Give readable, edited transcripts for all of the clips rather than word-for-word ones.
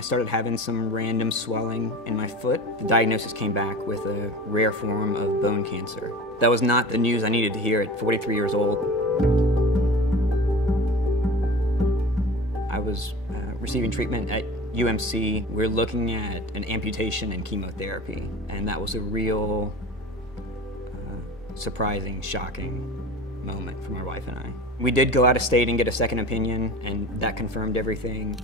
I started having some random swelling in my foot. The diagnosis came back with a rare form of bone cancer. That was not the news I needed to hear at 43 years old. I was receiving treatment at UMC. We're looking at an amputation and chemotherapy, and that was a real surprising, shocking moment for my wife and I. We did go out of state and get a second opinion, and that confirmed everything.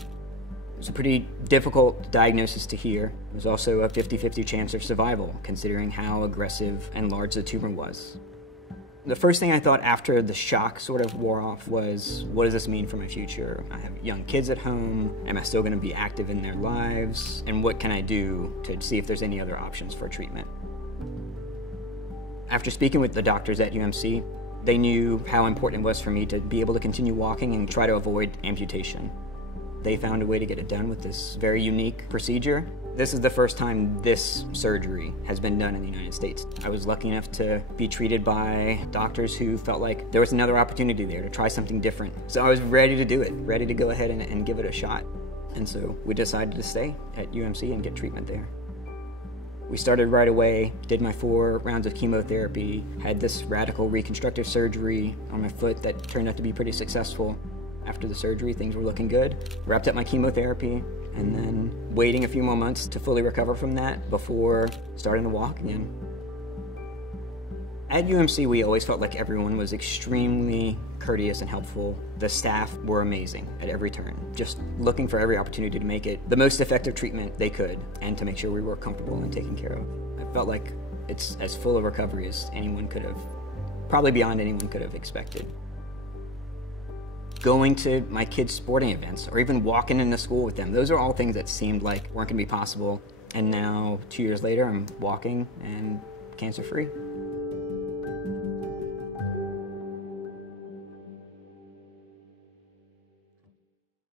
It was a pretty difficult diagnosis to hear. It was also a 50-50 chance of survival, considering how aggressive and large the tumor was. The first thing I thought after the shock sort of wore off was, what does this mean for my future? I have young kids at home. Am I still going to be active in their lives? And what can I do to see if there's any other options for treatment? After speaking with the doctors at UMC, they knew how important it was for me to be able to continue walking and try to avoid amputation. They found a way to get it done with this very unique procedure. This is the first time this surgery has been done in the United States. I was lucky enough to be treated by doctors who felt like there was another opportunity there to try something different. So I was ready to do it, ready to go ahead and give it a shot. And so we decided to stay at UMC and get treatment there. We started right away, did my 4 rounds of chemotherapy, had this radical reconstructive surgery on my foot that turned out to be pretty successful. After the surgery, things were looking good. Wrapped up my chemotherapy, and then waiting a few more months to fully recover from that before starting to walk again. At UMC, we always felt like everyone was extremely courteous and helpful. The staff were amazing at every turn, just looking for every opportunity to make it the most effective treatment they could and to make sure we were comfortable and taken care of. I felt like it's as full of recovery as anyone could have, probably beyond anyone could have expected. Going to my kids' sporting events or even walking into school with them, those are all things that seemed like weren't going to be possible. And now, 2 years later, I'm walking and cancer-free.